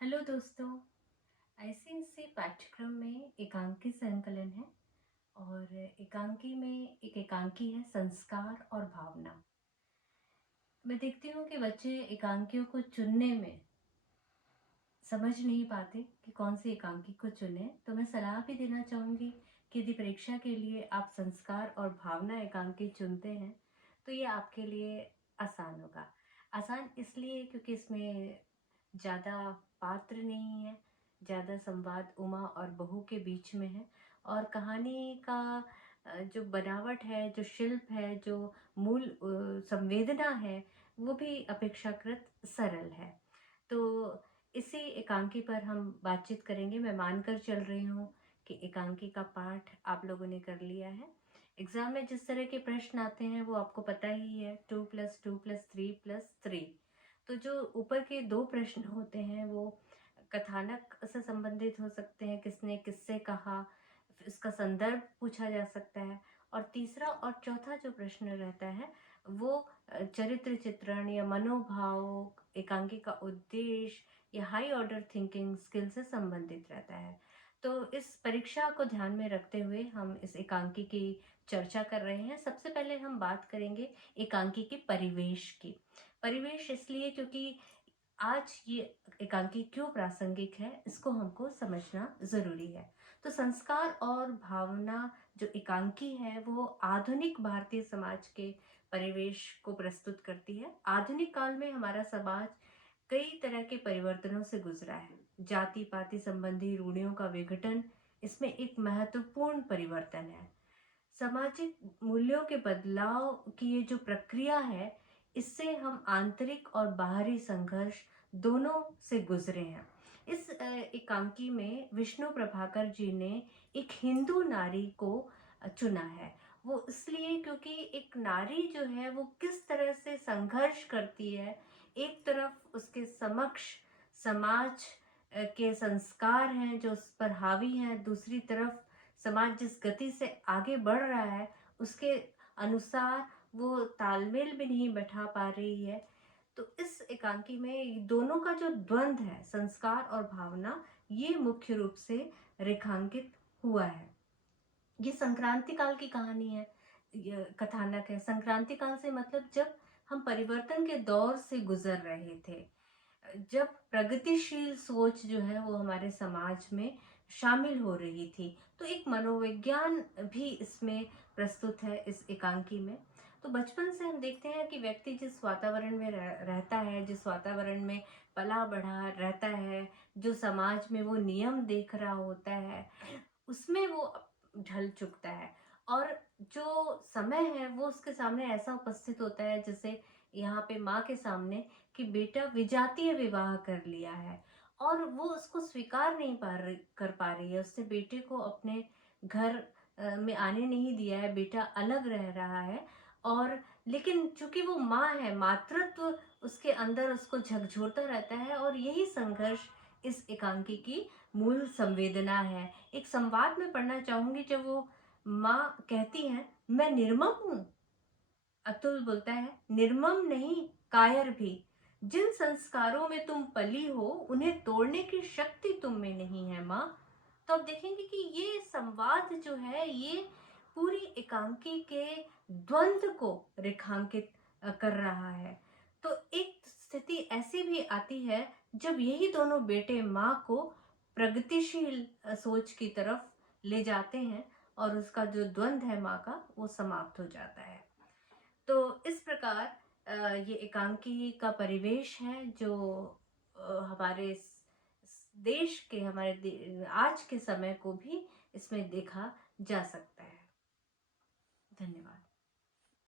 Hello दोस्तों। ICSE पाठ्यक्रम में एकांकी संकलन है और एकांकी में एक एकांकी है संस्कार और भावना। मैं देखती हूँ कि बच्चे एकांकियों को चुनने में समझ नहीं पाते कि कौन सी एकांकी को चुने। तो मैं सलाह भी देना चाहूँगी कि यदि परीक्षा के लिए आप संस्कार और भावना एकांकी चुनते हैं तो ये आपके लिए आसान होगा। आसान इसलिए क्योंकि इसमें ज़्यादा पात्र नहीं है, ज़्यादा संवाद उमा और बहू के बीच में है और कहानी का जो बनावट है, जो शिल्प है, जो मूल संवेदना है, वो भी अपेक्षाकृत सरल है। तो इसी एकांकी पर हम बातचीत करेंगे। मैं मानकर चल रही हूँ कि एकांकी का पाठ आप लोगों ने कर लिया है। एग्ज़ाम में जिस तरह के प्रश्न आते हैं वो आपको पता ही है, 2+2+3+3। तो जो ऊपर के 2 प्रश्न होते हैं वो कथानक से संबंधित हो सकते हैं, किसने किससे कहा, इसका संदर्भ पूछा जा सकता है। और तीसरा और चौथा जो प्रश्न रहता है वो चरित्र चित्रण या मनोभाव, एकांकी का उद्देश्य या हाई ऑर्डर थिंकिंग स्किल से संबंधित रहता है। तो इस परीक्षा को ध्यान में रखते हुए हम इस एकांकी की चर्चा कर रहे हैं। सबसे पहले हम बात करेंगे एकांकी के परिवेश की। परिवेश इसलिए क्योंकि आज ये एकांकी क्यों प्रासंगिक है, इसको हमको समझना ज़रूरी है। तो संस्कार और भावना जो एकांकी है वो आधुनिक भारतीय समाज के परिवेश को प्रस्तुत करती है। आधुनिक काल में हमारा समाज कई तरह के परिवर्तनों से गुजरा है। जाति पाति संबंधी रूढ़ियों का विघटन इसमें एक महत्वपूर्ण परिवर्तन है। सामाजिक मूल्यों के बदलाव की ये जो प्रक्रिया है, इससे हम आंतरिक और बाहरी संघर्ष दोनों से गुजरे हैं। इस एकांकी में विष्णु प्रभाकर जी ने एक हिंदू नारी को चुना है। वो इसलिए क्योंकि एक नारी जो है वो किस तरह से संघर्ष करती है। एक तरफ उसके समक्ष समाज के संस्कार हैं जो उस पर हावी हैं, दूसरी तरफ समाज जिस गति से आगे बढ़ रहा है उसके अनुसार वो तालमेल भी नहीं बैठा पा रही है। तो इस एकांकी में ये दोनों का जो द्वंद है, संस्कार और भावना, ये मुख्य रूप से रेखांकित हुआ है। ये संक्रांति काल की कहानी है, ये कथानक है। संक्रांति काल से मतलब जब हम परिवर्तन के दौर से गुजर रहे थे, जब प्रगतिशील सोच जो है वो हमारे समाज में शामिल हो रही थी। तो एक मनोविज्ञान भी इसमें प्रस्तुत है इस एकांकी में। तो बचपन से हम देखते हैं कि व्यक्ति जिस वातावरण में रहता है, जिस वातावरण में पला बढ़ा रहता है, जो समाज में वो नियम देख रहा होता है, उसमें वो ढल चुकता है। और जो समय है वो उसके सामने ऐसा उपस्थित होता है जैसे यहाँ पे माँ के सामने कि बेटा विजातीय विवाह कर लिया है और वो उसको स्वीकार नहीं कर पा रही है। उससे बेटे को अपने घर में आने नहीं दिया है, बेटा अलग रह रहा है। और लेकिन चूंकि वो माँ है, मातृत्व उसके अंदर उसको झकझोरता रहता है और यही संघर्ष इस एकांकी की मूल संवेदना है। एक संवाद में पढ़ना चाहूंगी जब वो माँ कहती हैं, मैं निर्मम हूँ। अतुल बोलता है, निर्मम नहीं, कायर भी। जिन संस्कारों में तुम पली हो उन्हें तोड़ने की शक्ति तुम में नहीं है माँ। तो अब देखेंगे कि ये संवाद जो है ये पूरी एकांकी के द्वंद को रेखांकित कर रहा है। तो एक स्थिति ऐसी भी आती है जब यही दोनों बेटे माँ को प्रगतिशील सोच की तरफ ले जाते हैं और उसका जो द्वंद है माँ का वो समाप्त हो जाता है। तो इस प्रकार ये एकांकी का परिवेश है जो हमारे देश के, आज के समय को भी इसमें देखा जा सकता है। धन्यवाद।